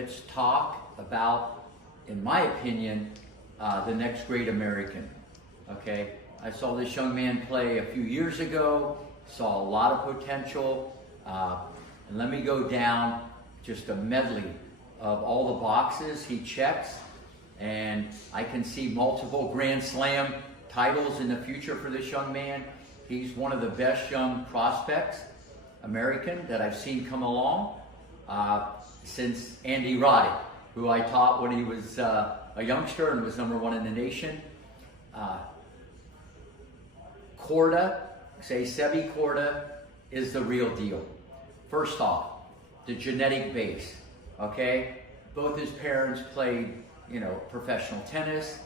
Let's talk about, in my opinion, the next great American. Okay, I saw this young man play a few years ago, saw a lot of potential, and let me go down just a medley of all the boxes he checks, and I can see multiple Grand Slam titles in the future for this young man. He's one of the best young prospects, American, that I've seen come along since Andy Roddick, who I taught when he was a youngster and was #1 in the nation. Korda, Sebby Korda, is the real deal. First off, the genetic base, okay? Both his parents played, professional tennis.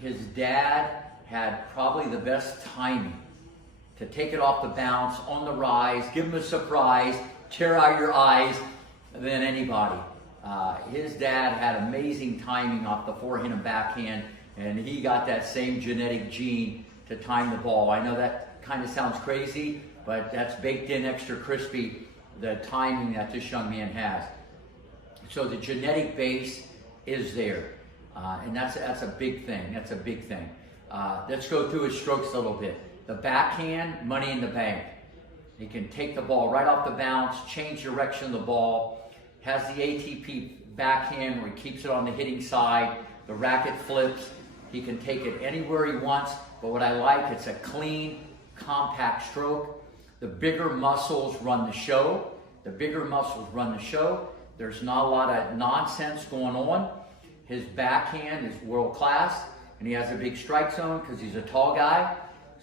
His dad had probably the best timing to take it off the bounce, on the rise, give him a surprise, tear out your eyes than anybody. His dad had amazing timing off the forehand and backhand, and he got that same genetic gene to time the ball. I know that kind of sounds crazy, but that's baked in extra crispy, the timing that this young man has. So the genetic base is there, and that's a big thing. That's a big thing. Let's go through his strokes a little bit. The backhand, money in the bank. He can take the ball right off the bounce, change direction of the ball, has the ATP backhand where he keeps it on the hitting side, the racket flips. He can take it anywhere he wants, but what I like, it's a clean, compact stroke. The bigger muscles run the show. The bigger muscles run the show. There's not a lot of nonsense going on. His backhand is world class, and he has a big strike zone because he's a tall guy.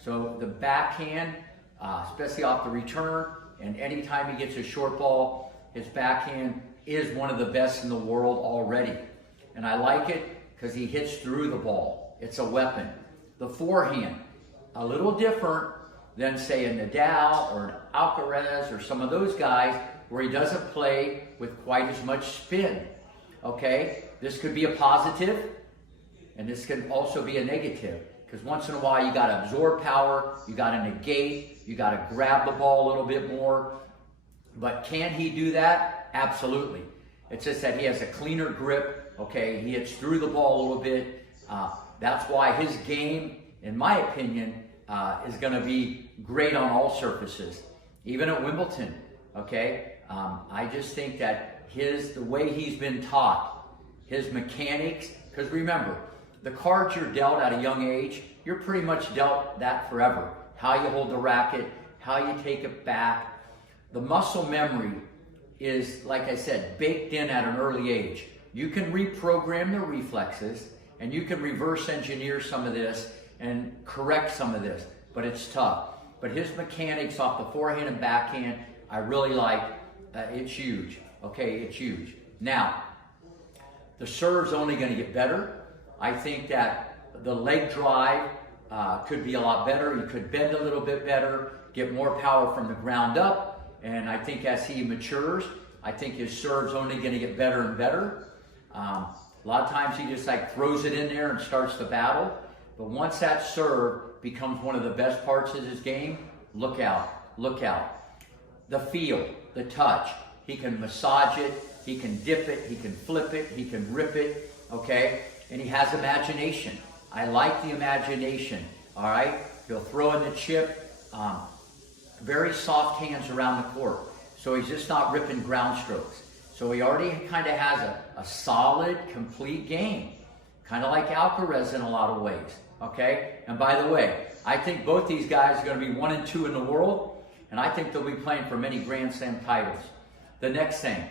So the backhand, especially off the return, and anytime he gets a short ball, his backhand is one of the best in the world already. And I like it because he hits through the ball. It's a weapon. The forehand, a little different than say a Nadal or an Alcaraz or some of those guys where he doesn't play with quite as much spin. Okay, this could be a positive, and this can also be a negative. Because once in a while you got to absorb power, you got to negate, you got to grab the ball a little bit more. But can he do that? Absolutely. It's just that he has a cleaner grip. Okay, he hits through the ball a little bit. That's why his game, in my opinion, is going to be great on all surfaces, even at Wimbledon. Okay, I just think that the way he's been taught, his mechanics. Because remember, the cards you're dealt at a young age, you're pretty much dealt that forever. How you hold the racket, how you take it back. The muscle memory is, like I said, baked in at an early age. You can reprogram the reflexes, and you can reverse engineer some of this and correct some of this, but it's tough. But his mechanics off the forehand and backhand, I really like. It's huge. Okay, it's huge. Now, the serve's only going to get better. I think that the leg drive could be a lot better. He could bend a little bit better, get more power from the ground up. And I think as he matures, I think his serve's only going to get better and better. A lot of times he just throws it in there and starts the battle. But once that serve becomes one of the best parts of his game, look out, look out. The feel, the touch. He can massage it, he can dip it, he can flip it, he can rip it, okay? And he has imagination. I like the imagination, all right? He'll throw in the chip, very soft hands around the court. So he's just not ripping ground strokes. So he already kind of has a solid, complete game. Kind of like Alcaraz in a lot of ways, okay? And by the way, I think both these guys are going to be 1 and 2 in the world, and I think they'll be playing for many Grand Slam titles. The next thing,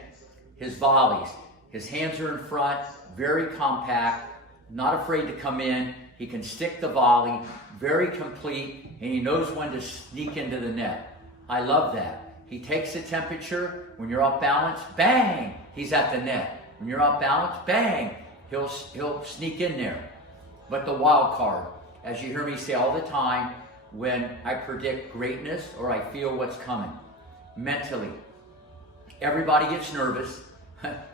his volleys. His hands are in front, very compact, not afraid to come in. He can stick the volley, very complete, and he knows when to sneak into the net. I love that. He takes the temperature. When you're off balance, bang, he's at the net. When you're off balance, bang, he'll sneak in there. But the wild card, as you hear me say all the time, when I predict greatness or I feel what's coming, mentally, everybody gets nervous.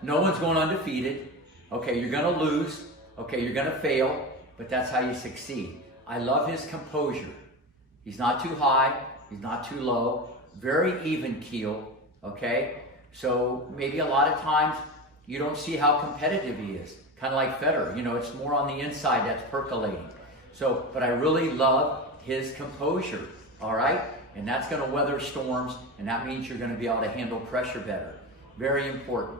No one's going undefeated. Okay, you're going to lose. Okay, you're going to fail, but that's how you succeed. I love his composure. He's not too high. He's not too low. Very even keel. Okay, So maybe a lot of times you don't see how competitive he is. Kind of like Federer, you know, it's more on the inside that's percolating. So, but I really love his composure, all right? And that's going to weather storms, and that means you're going to be able to handle pressure better. Very important.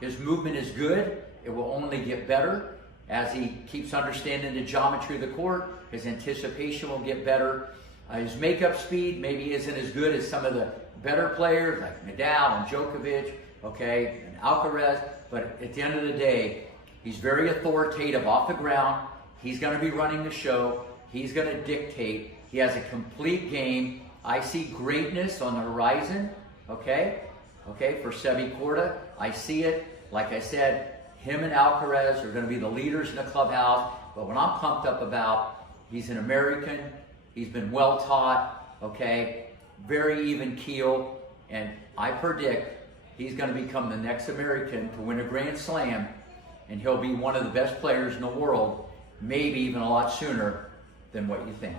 His movement is good. It will only get better as he keeps understanding the geometry of the court. His anticipation will get better. His makeup speed maybe isn't as good as some of the better players like Nadal and Djokovic, okay, and Alcaraz. But at the end of the day, he's very authoritative off the ground. He's going to be running the show. He's going to dictate. He has a complete game. I see greatness on the horizon, okay, for Sebby Korda. I see it. Like I said, him and Alcaraz are going to be the leaders in the clubhouse. But what I'm pumped up about, he's an American. He's been well taught, okay, very even keel. And I predict he's going to become the next American to win a Grand Slam. And he'll be one of the best players in the world, maybe even a lot sooner than what you think.